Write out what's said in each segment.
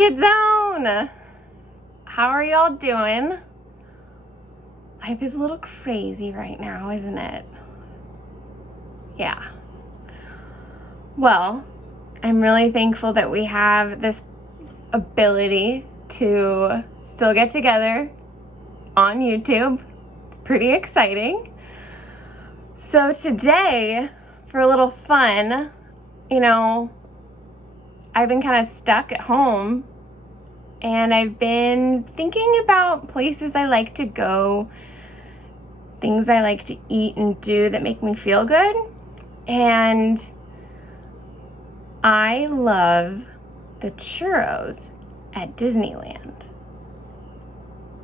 Kid Zone! How are y'all doing? Life is a little crazy right now, isn't it? Yeah. Well, I'm really thankful that we have this ability to still get together on YouTube. It's pretty exciting. So today, for a little fun, I've been kind of stuck at home and I've been thinking about places I like to go, things I like to eat and do that make me feel good. And I love the churros at Disneyland.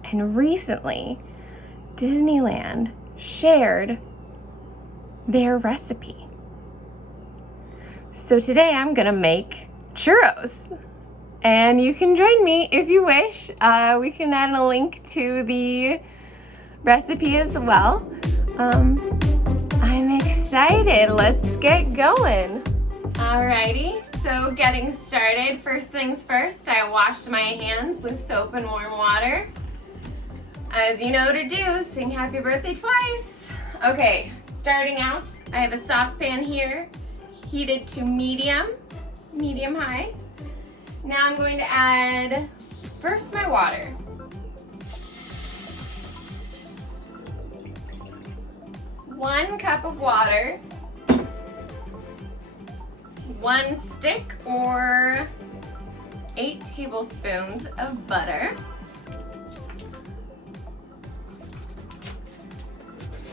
And recently, Disneyland shared their recipe. So today I'm gonna make churros. And you can join me if you wish. We can add a link to the recipe as well. I'm excited. Let's get going. Alrighty, so getting started. First things first, I washed my hands with soap and warm water. As you know to do, sing happy birthday twice. Okay, starting out, I have a saucepan here, heated to medium high. Now I'm going to add first my water. 1 cup of water, 1 stick or 8 tablespoons of butter.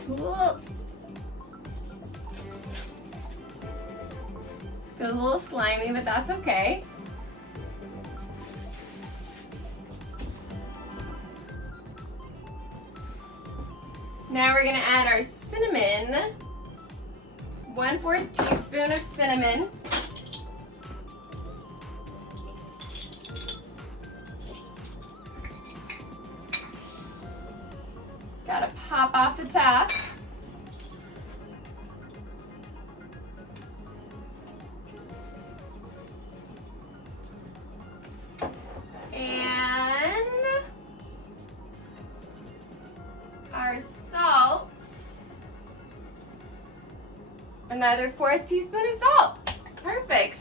Cool. Feels a little slimy, but that's okay. Now we're gonna add our cinnamon, 1/4 teaspoon of cinnamon. Gotta pop off the top. And our salt, another 1/4 teaspoon of salt. Perfect.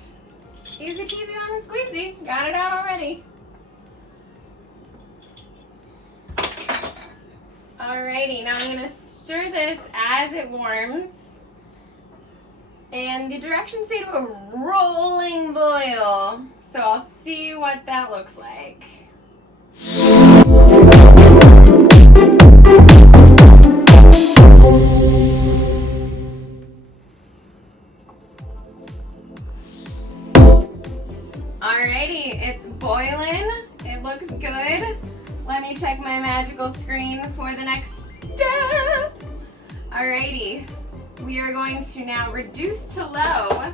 Easy peasy lemon squeezy. Got it out already. Alrighty, now I'm gonna stir this as it warms. And the directions say to a rolling boil. So I'll see what that looks like. Alrighty, it's boiling. It looks good. Let me check my magical screen for the next step. Alrighty, we are going to now reduce to low.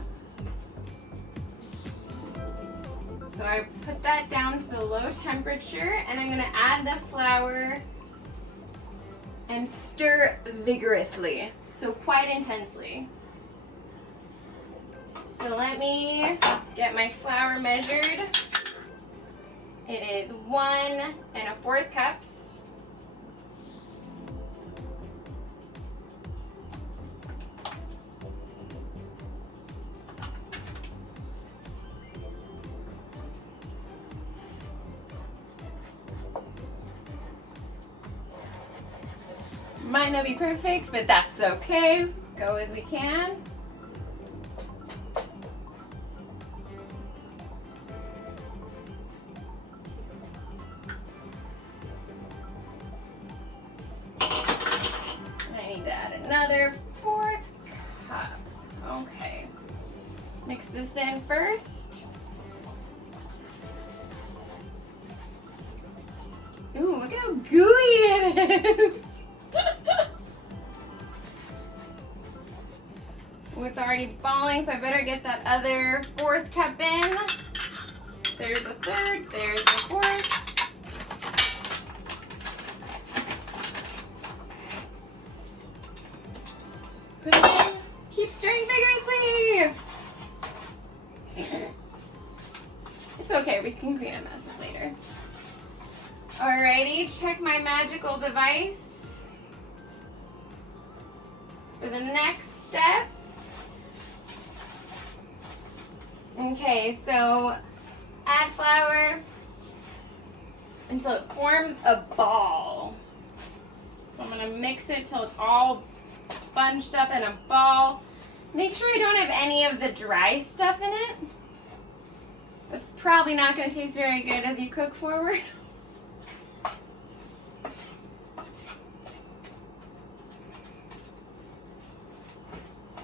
So I put that down to the low temperature and I'm gonna add the flour and stir vigorously, so quite intensely. So let me get my flour measured. It is 1 1/4 cups. Might not be perfect, but that's okay. Go as we can. Another 1/4 cup. Okay. Mix this in first. Ooh, look at how gooey it is. Ooh, it's already falling, so I better get that other 1/4 cup in. There's a 1/3, there's a 1/4. Put it in. Keep stirring vigorously. It's okay, we can clean a mess up later. Alrighty, check my magical device for the next step. Okay, so add flour until it forms a ball. So I'm gonna mix it till it's all bunched up in a ball. Make sure you don't have any of the dry stuff in it. That's probably not gonna taste very good as you cook forward.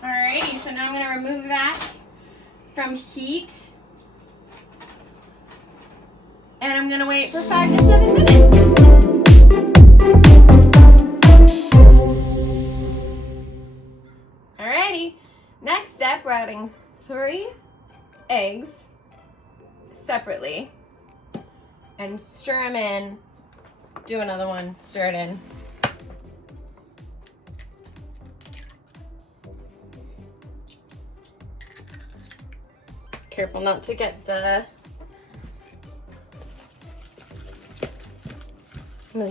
Alrighty, so now I'm gonna remove that from heat. And I'm gonna wait for 5 to 7 minutes. Alrighty, next step, we're adding 3 eggs separately and stir them in. Do another one, stir it in. Careful not to get the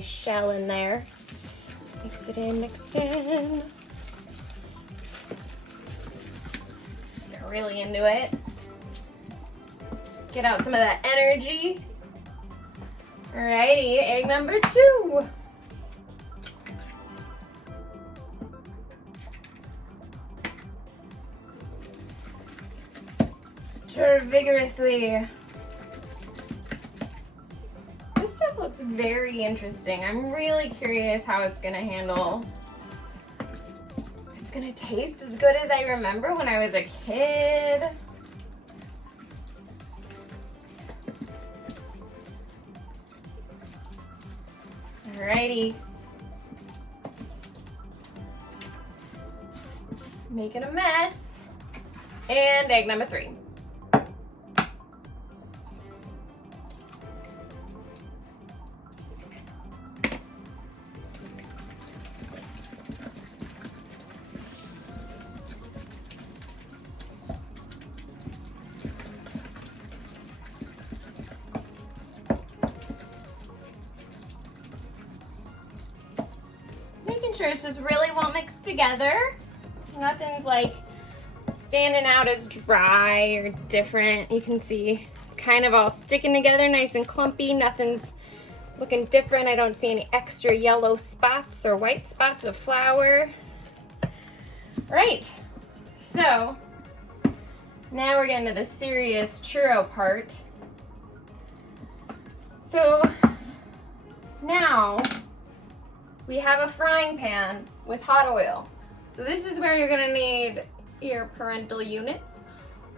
shell in there. Mix it in, mix it in. Get really into it. Get out some of that energy. Alrighty, egg number 2. Stir vigorously. This stuff looks very interesting. I'm really curious how it's gonna handle. It's gonna taste as good as I remember when I was a kid. Alrighty. Making a mess. And egg number 3. Making sure it's just really well mixed together. Nothing's like standing out as dry or different. You can see it's kind of all sticking together nice and clumpy. Nothing's looking different. I don't see any extra yellow spots or white spots of flour. Right, so now we're getting to the serious churro part. So now we have a frying pan with hot oil. So this is where you're gonna need your parental units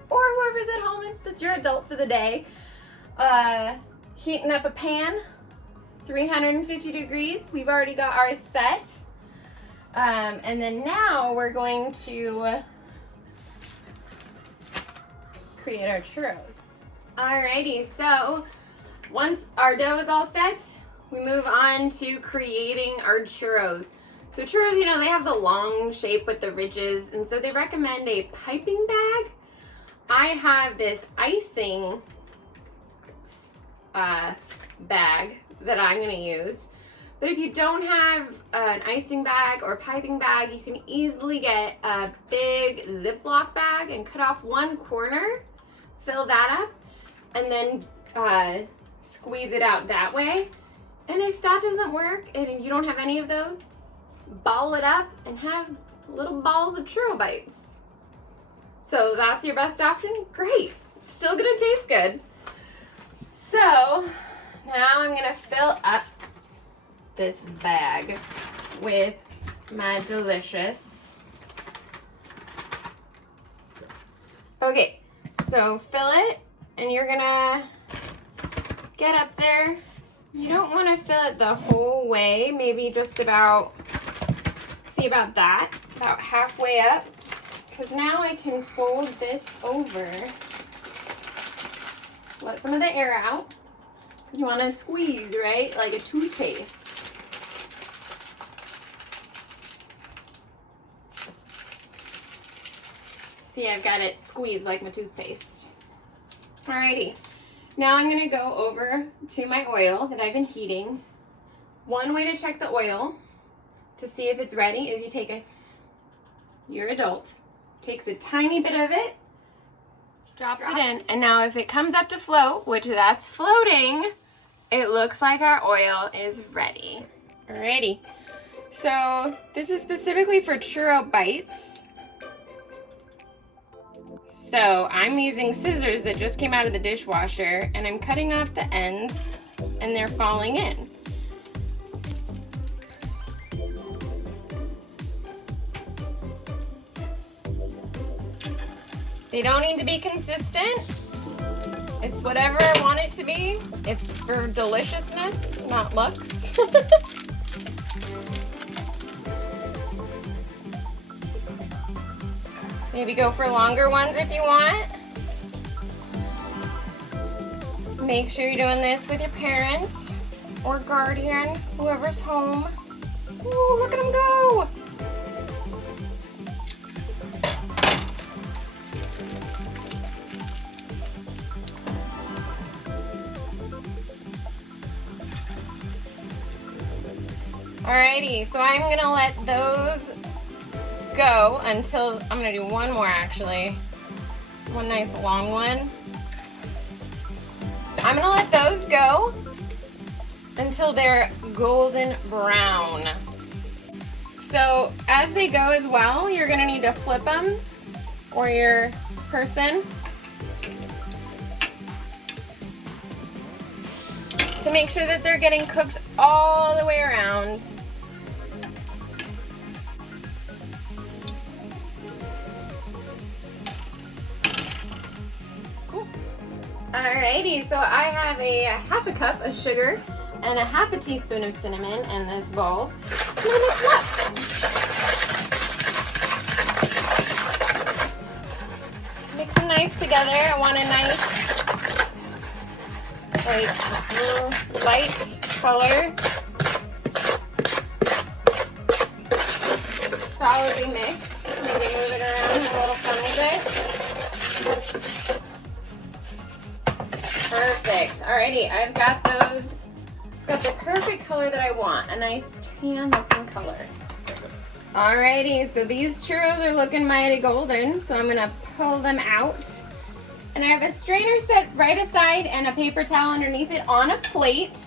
or whoever's at home that's your adult for the day. Heating up a pan, 350 degrees. We've already got ours set. And then now we're going to create our churros. Alrighty, so once our dough is all set, we move on to creating our churros. So churros, you know, they have the long shape with the ridges, and so they recommend a piping bag. I have this icing bag that I'm gonna use. But if you don't have an icing bag or piping bag, you can easily get a big Ziploc bag and cut off one corner, fill that up, and then squeeze it out that way. And if that doesn't work, and if you don't have any of those, ball it up and have little balls of churro bites. So that's your best option? Great. It's still gonna taste good. So now I'm gonna fill up this bag with my delicious. Okay, so fill it, and you're gonna get up there. You don't want to fill it the whole way, maybe just about, see about that, about halfway up, because now I can fold this over, let some of the air out, because you want to squeeze, right, like a toothpaste. See, I've got it squeezed like my toothpaste. Alrighty, Now I'm gonna go over to my oil that I've been heating. One way to check the oil to see if it's ready is you take your adult takes a tiny bit of it, drops it in, and now if it comes up to float, which that's floating, it looks like our oil is ready. Alrighty, so this is specifically for churro bites. So I'm using scissors that just came out of the dishwasher, and I'm cutting off the ends, and they're falling in. They don't need to be consistent. It's whatever I want it to be. It's for deliciousness, not looks. Maybe go for longer ones if you want. Make sure you're doing this with your parent or guardian, whoever's home. Ooh, look at them go. Alrighty, so I'm gonna let those go until, I'm gonna do one more actually. One nice long one. I'm gonna let those go until they're golden brown. So as they go as well, you're gonna need to flip them, or your person, to make sure that they're getting cooked all the way around. Alrighty, so I have a half a cup of sugar and a half a teaspoon of cinnamon in this bowl. I'm gonna mix it up. Mix them nice together. I want a nice, like, light color. Solidly mix. Maybe move it around a little funnel bit. Perfect. Alrighty, I've got those. Got the perfect color that I want. A nice tan looking color. Alrighty, so these churros are looking mighty golden, so I'm gonna pull them out. And I have a strainer set right aside and a paper towel underneath it on a plate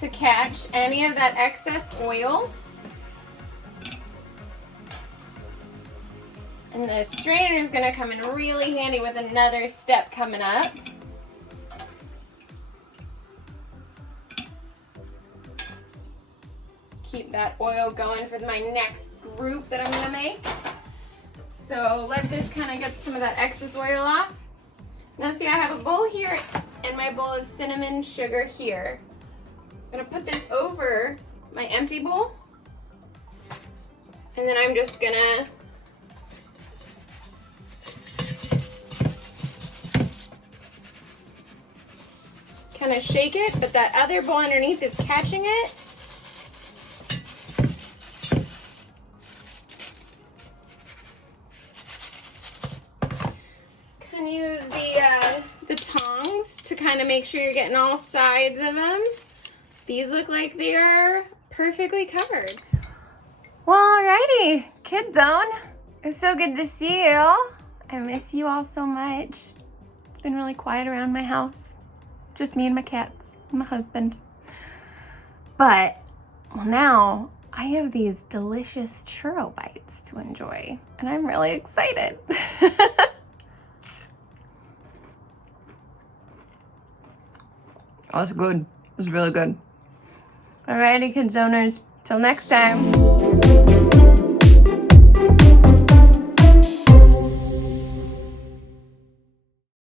to catch any of that excess oil. And the strainer is gonna come in really handy with another step coming up. Keep that oil going for my next group that I'm gonna make. So let this kind of get some of that excess oil off. Now see, I have a bowl here and my bowl of cinnamon sugar here. I'm gonna put this over my empty bowl. And then I'm just gonna kind of shake it, but that other bowl underneath is catching it. Use the tongs to kind of make sure you're getting all sides of them. These look like they are perfectly covered. Well, alrighty, Kid Zone. It's so good to see you. I miss you all so much. It's been really quiet around my house. Just me and my cats and my husband. But, well, now I have these delicious churro bites to enjoy, and I'm really excited. Oh, it's good. It's really good. Alrighty, Kidzoners. Till next time.